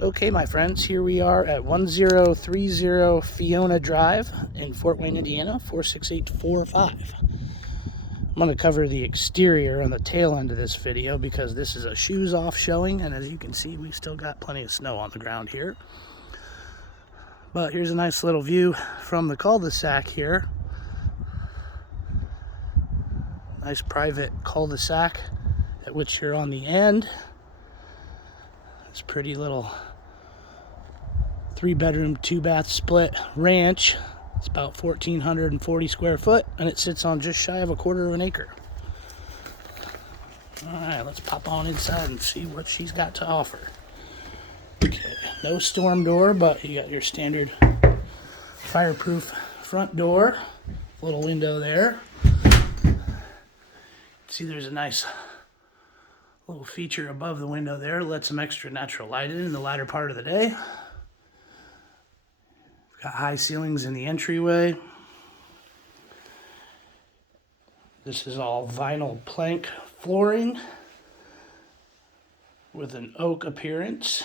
Okay, my friends, here we are at 1030 Fiona Drive in Fort Wayne, Indiana, 46845. I'm going to cover the exterior on the tail end of this video because this is a shoes off showing, and as you can see, we've still got plenty of snow on the ground here. But here's a nice little view from the cul-de-sac here. Nice private cul-de-sac at which you're on the end. This pretty little 3-bedroom, 2-bath split ranch. It's about 1,440 square foot, and it sits on just shy of a quarter of an acre. All right, let's pop on inside and see what she's got to offer. Okay, no storm door, but you got your standard fireproof front door. Little window there. See, there's a nice little feature above the window there. Let some extra natural light in the latter part of the day. Got high ceilings in the entryway. This is all vinyl plank flooring with an oak appearance.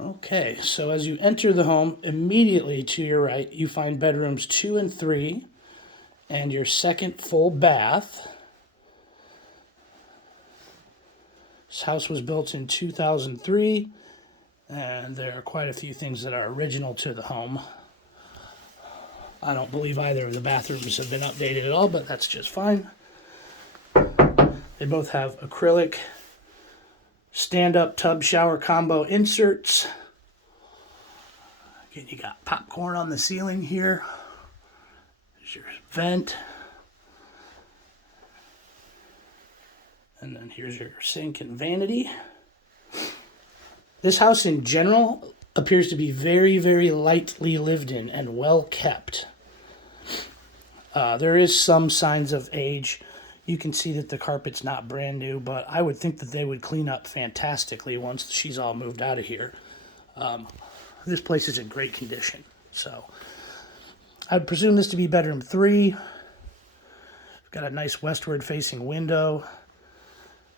Okay, so as you enter the home, immediately to your right, you find bedrooms 2 and 3 and your second full bath. This house was built in 2003. And there are quite a few things that are original to the home. I don't believe either of the bathrooms have been updated at all, but that's just fine. They both have acrylic stand-up tub shower combo inserts. Again, you got popcorn on the ceiling here. There's your vent. And then here's your sink and vanity. This house in general appears to be very, very lightly lived in and well kept. There is some signs of age. You can see that the carpet's not brand new, but I would think that they would clean up fantastically once she's all moved out of here. This place is in great condition. So I'd presume this to be bedroom 3. Got a nice westward facing window.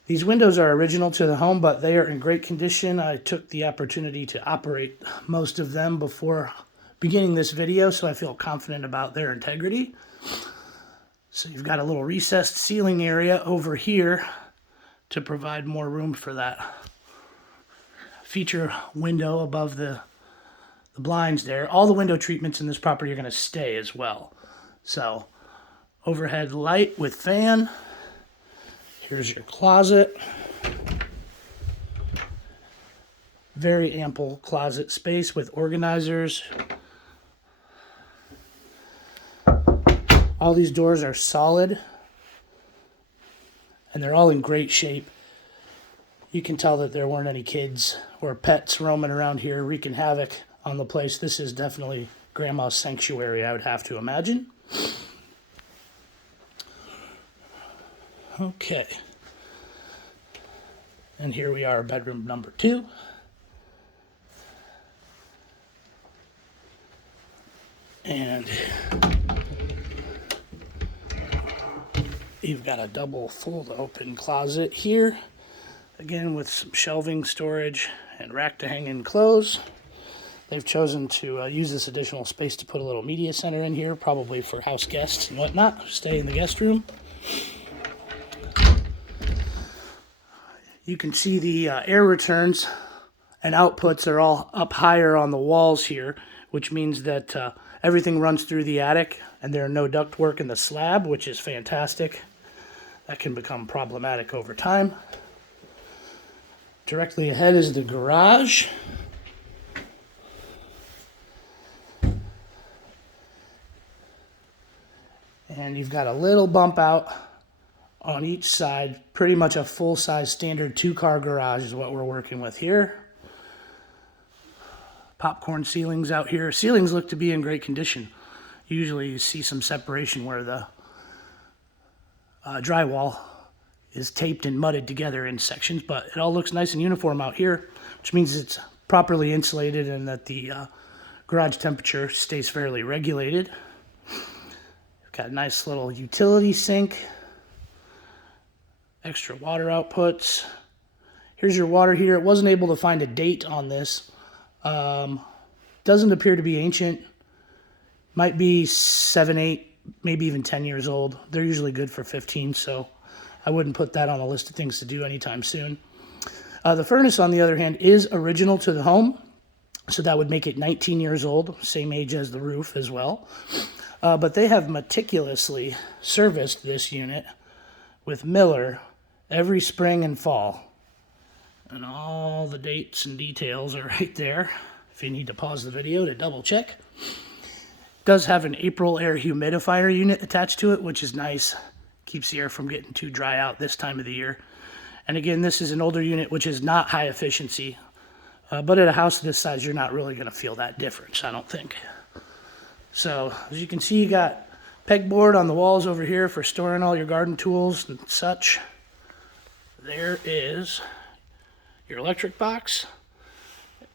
These windows are original to the home, but they are in great condition. I took the opportunity to operate most of them before beginning this video, so I feel confident about their integrity. So you've got a little recessed ceiling area over here to provide more room for that feature window above the blinds there. All the window treatments in this property are going to stay as well. So overhead light with fan. Here's your closet. Very ample closet space with organizers. All these doors are solid, and they're all in great shape. You can tell that there weren't any kids or pets roaming around here wreaking havoc on the place. This is definitely grandma's sanctuary, I would have to imagine. Okay, and here we are, bedroom number 2. And you've got a double fold open closet here, again with some shelving storage and rack to hang in clothes. They've chosen to use this additional space to put a little media center in here, probably for house guests and whatnot, who stay in the guest room. You can see the air returns and outputs are all up higher on the walls here, which means that everything runs through the attic and there are no ductwork in the slab, which is fantastic. That can become problematic over time. Directly ahead is the garage. And you've got a little bump out on each side. Pretty much a full-size standard 2-car garage is what we're working with here. Popcorn ceilings out here. Ceilings look to be in great condition. Usually you see some separation where the drywall is taped and mudded together in sections, but it all looks nice and uniform out here, which means it's properly insulated and that the garage temperature stays fairly regulated. Got a nice little utility sink, extra water outputs. Here's your water heater. It wasn't able to find a date on this. Doesn't appear to be ancient. Might be 7, 8, maybe even 10 years old. They're usually good for 15, so I wouldn't put that on a list of things to do anytime soon. The furnace, on the other hand, is original to the home, so that would make it 19 years old, same age as the roof as well. But they have meticulously serviced this unit with Miller every spring and fall. And all the dates and details are right there, if you need to pause the video to double check. It does have an April air humidifier unit attached to it, which is nice. Keeps the air from getting too dry out this time of the year. And again, this is an older unit, which is not high efficiency. But at a house this size, you're not really going to feel that difference, I don't think. So, as you can see, you got pegboard on the walls over here for storing all your garden tools and such. There is your electric box.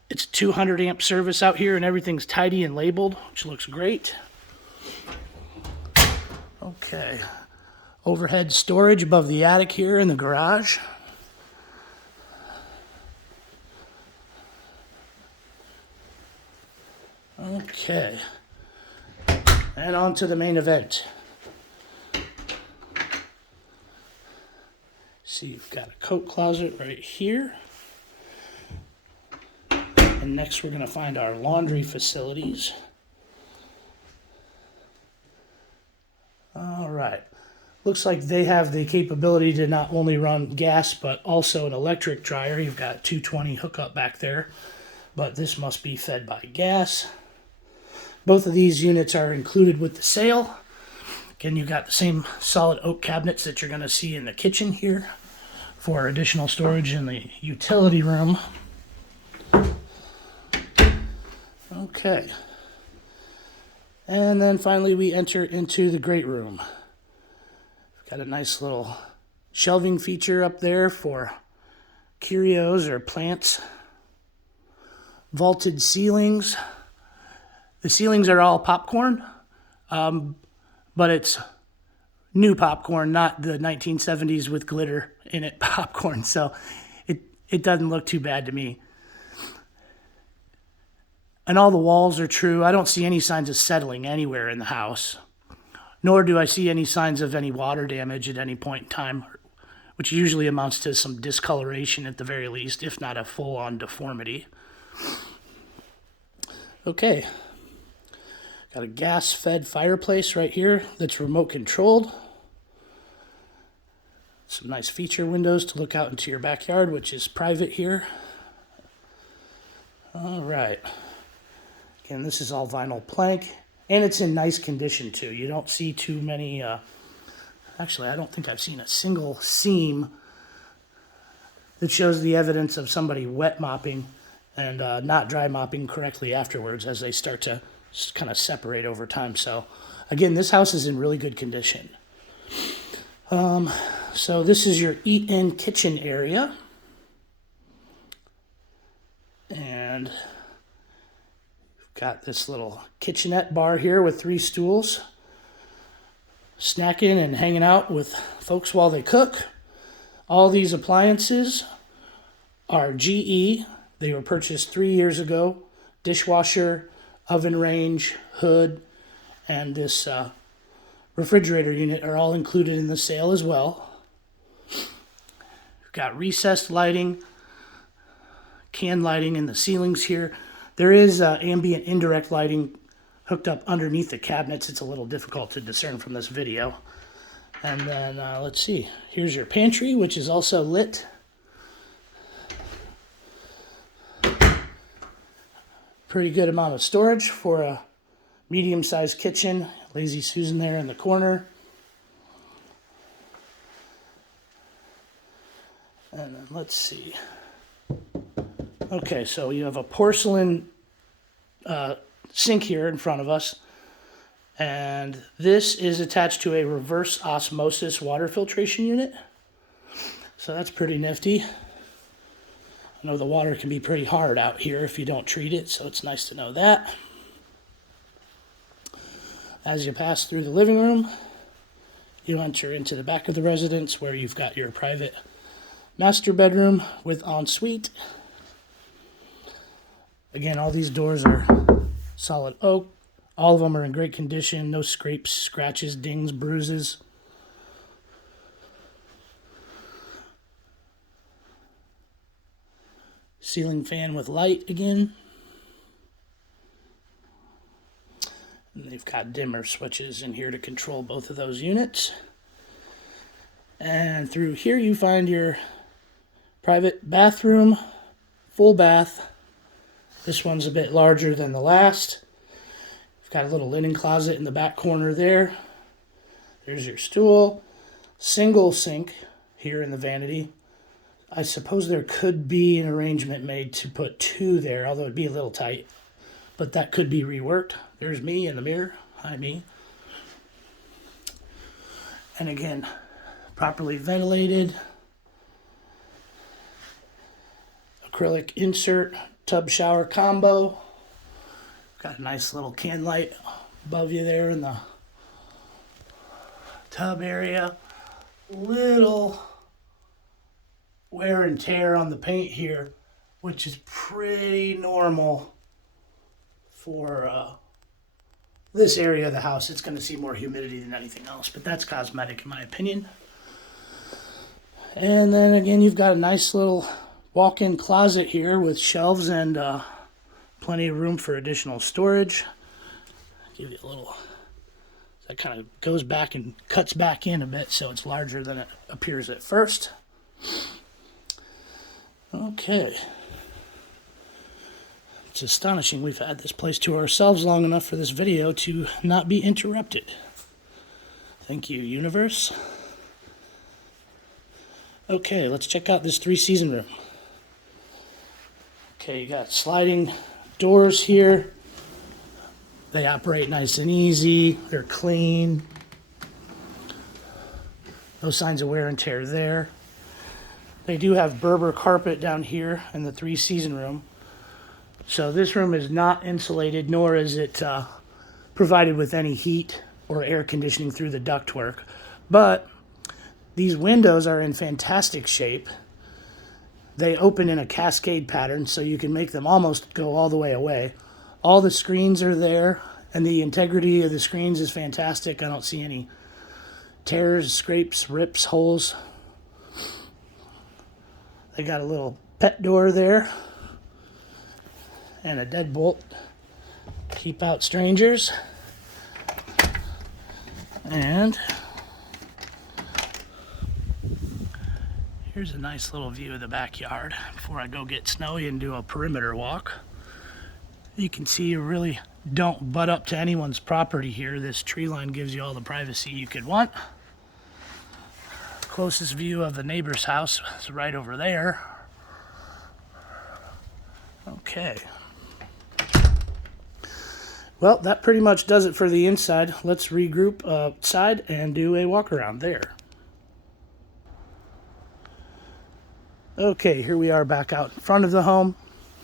It's 200 amp service out here, and everything's tidy and labeled, which looks great. Okay. Overhead storage above the attic here in the garage. Okay, and on to the main event. See, you've got a coat closet right here. And next we're going to find our laundry facilities. All right. Looks like they have the capability to not only run gas, but also an electric dryer. You've got 220 hookup back there, but this must be fed by gas. Both of these units are included with the sale. Again, you've got the same solid oak cabinets that you're going to see in the kitchen here for additional storage in the utility room. Okay. And then finally we enter into the great room. Got a nice little shelving feature up there for curios or plants. Vaulted ceilings. The ceilings are all popcorn, but it's new popcorn, not the 1970s with glitter in it popcorn, so it doesn't look too bad to me. And all the walls are true. I don't see any signs of settling anywhere in the house, nor do I see any signs of any water damage at any point in time, which usually amounts to some discoloration at the very least, if not a full-on deformity. Okay. Got a gas-fed fireplace right here that's remote controlled. Some nice feature windows to look out into your backyard, which is private here. All right. Again, this is all vinyl plank, and it's in nice condition too. You don't see too many, actually I don't think I've seen a single seam that shows the evidence of somebody wet mopping and not dry mopping correctly afterwards as they start to kind of separate over time. So again, this house is in really good condition. So this is your eat-in kitchen area. And you've got this little kitchenette bar here with 3 stools. Snacking and hanging out with folks while they cook. All these appliances are GE. They were purchased 3 years ago. Dishwasher, oven range, hood, and this refrigerator unit are all included in the sale as well. We've got recessed lighting, can lighting in the ceilings here. There is ambient indirect lighting hooked up underneath the cabinets. It's a little difficult to discern from this video. And then let's see, here's your pantry, which is also lit. Pretty good amount of storage for a medium-sized kitchen. Lazy Susan there in the corner. And then let's see. Okay, so you have a porcelain sink here in front of us. And this is attached to a reverse osmosis water filtration unit. So that's pretty nifty. I know the water can be pretty hard out here if you don't treat it, so it's nice to know that. As you pass through the living room, you enter into the back of the residence where you've got your private Master bedroom with ensuite. Again, all these doors are solid oak. All of them are in great condition. No scrapes, scratches, dings, bruises. Ceiling fan with light again. And they've got dimmer switches in here to control both of those units. And through here you find your private bathroom, full bath. This one's a bit larger than the last. You've got a little linen closet in the back corner there. There's your stool. Single sink here in the vanity. I suppose there could be an arrangement made to put two there, although it'd be a little tight. But that could be reworked. There's me in the mirror. Hi, me. And again, properly ventilated. Acrylic insert, tub shower combo. Got a nice little can light above you there in the tub area. Little wear and tear on the paint here, which is pretty normal for this area of the house. It's going to see more humidity than anything else, but that's cosmetic in my opinion. And then again, you've got a nice little walk-in closet here with shelves and plenty of room for additional storage. Give you a little, that kind of goes back and cuts back in a bit, so it's larger than it appears at first. Okay. It's astonishing we've had this place to ourselves long enough for this video to not be interrupted. Thank you, universe. Okay, let's check out this 3-season room. Okay, you got sliding doors here. They operate nice and easy. They're clean. No signs of wear and tear there. They do have Berber carpet down here in the 3-season room. So this room is not insulated, nor is it provided with any heat or air conditioning through the ductwork. But these windows are in fantastic shape. They open in a cascade pattern, so you can make them almost go all the way away. All the screens are there, and the integrity of the screens is fantastic. I don't see any tears, scrapes, rips, holes. They got a little pet door there and a deadbolt. Keep out strangers. And here's a nice little view of the backyard before I go get Snowy and do a perimeter walk. You can see you really don't butt up to anyone's property here. This tree line gives you all the privacy you could want. Closest view of the neighbor's house is right over there. Okay. Well, that pretty much does it for the inside. Let's regroup outside and do a walk around there. Okay, here we are back out in front of the home.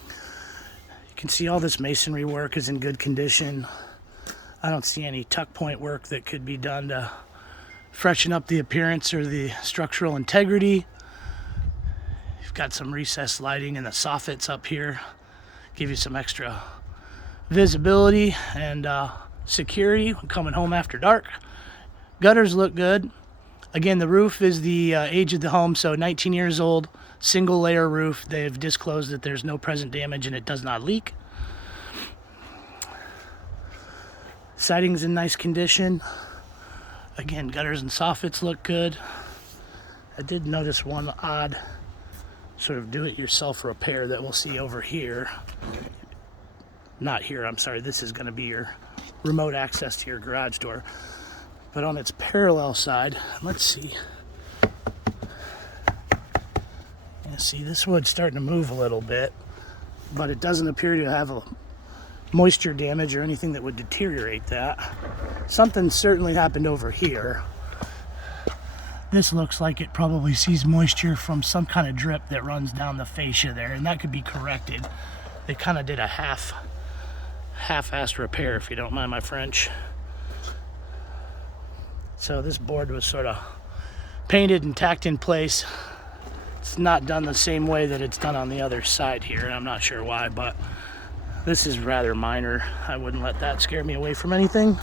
You can see all this masonry work is in good condition. I don't see any tuck point work that could be done to freshen up the appearance or the structural integrity. You've got some recessed lighting in the soffits up here. Give you some extra visibility and security when coming home after dark. Gutters look good. Again, the roof is the age of the home, so 19 years old, single layer roof. They've disclosed that there's no present damage and it does not leak. Siding's in nice condition. Again, gutters and soffits look good. I did notice one odd sort of do-it-yourself repair that we'll see over here. Not here, I'm sorry, this is going to be your remote access to your garage door. But on its parallel side, let's see. Yeah, see, this wood's starting to move a little bit, but it doesn't appear to have a moisture damage or anything that would deteriorate that. Something certainly happened over here. This looks like it probably sees moisture from some kind of drip that runs down the fascia there, and that could be corrected. They kind of did a half-assed repair, if you don't mind my French. So this board was sort of painted and tacked in place. It's it's not done the same way that it's done on the other side here, and I'm not sure why, but this is rather minor. I wouldn't let that scare me away from anything.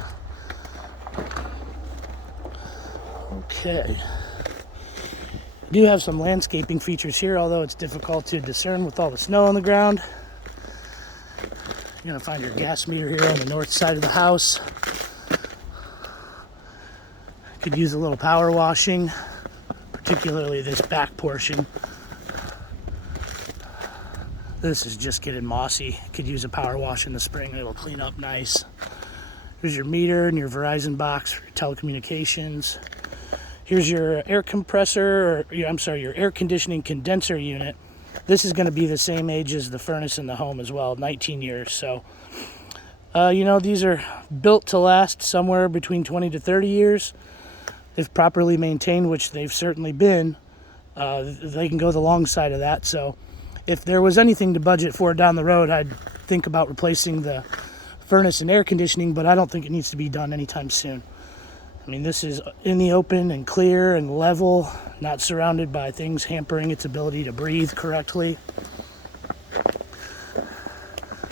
Okay. I do have some landscaping features here, although it's difficult to discern with all the snow on the ground. You're going to find your gas meter here on the north side of the house. Could use a little power washing, particularly this back portion. This is just getting mossy. Could use a power wash in the spring. It'll clean up nice. Here's your meter and your Verizon box for your telecommunications. Here's your air compressor, or your air conditioning condenser unit. This is going to be the same age as the furnace in the home as well, 19 years. So, these are built to last somewhere between 20 to 30 years. If properly maintained, which they've certainly been, they can go the long side of that. So if there was anything to budget for down the road, I'd think about replacing the furnace and air conditioning, but I don't think it needs to be done anytime soon. I mean, this is in the open and clear and level, not surrounded by things hampering its ability to breathe correctly.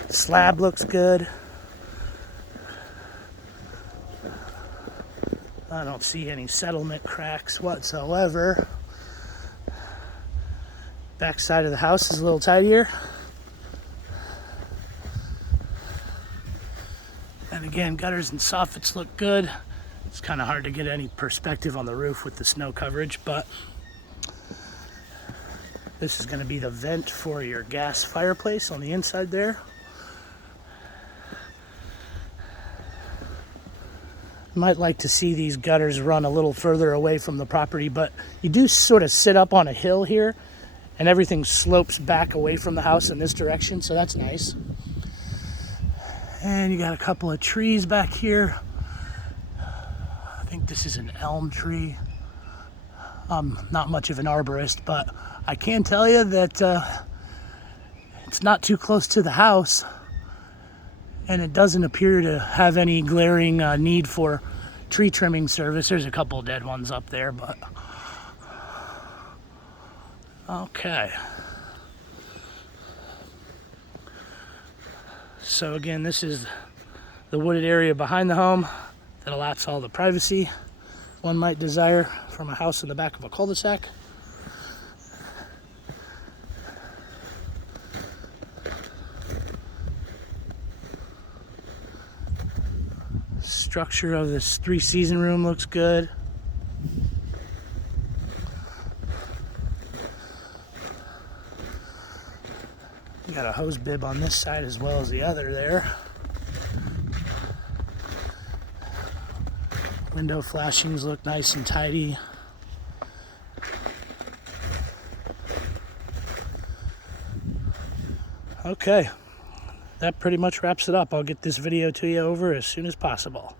Slab looks good. I don't see any settlement cracks whatsoever. Back side of the house is a little tidier. And again, gutters and soffits look good. It's kind of hard to get any perspective on the roof with the snow coverage, but this is going to be the vent for your gas fireplace on the inside there. Might like to see these gutters run a little further away from the property, but you do sort of sit up on a hill here and everything slopes back away from the house in this direction, so that's nice. And you got a couple of trees back here. I think this is an elm tree. I'm not much of an arborist, but I can tell you that it's not too close to the house, and it doesn't appear to have any glaring need for tree trimming service. There's a couple of dead ones up there, but okay. So again, this is the wooded area behind the home that allows all the privacy one might desire from a house in the back of a cul-de-sac. Structure of this 3-season room looks good. You got a hose bib on this side as well as the other there. Window flashings look nice and tidy. Okay, that pretty much wraps it up. I'll get this video to you over as soon as possible.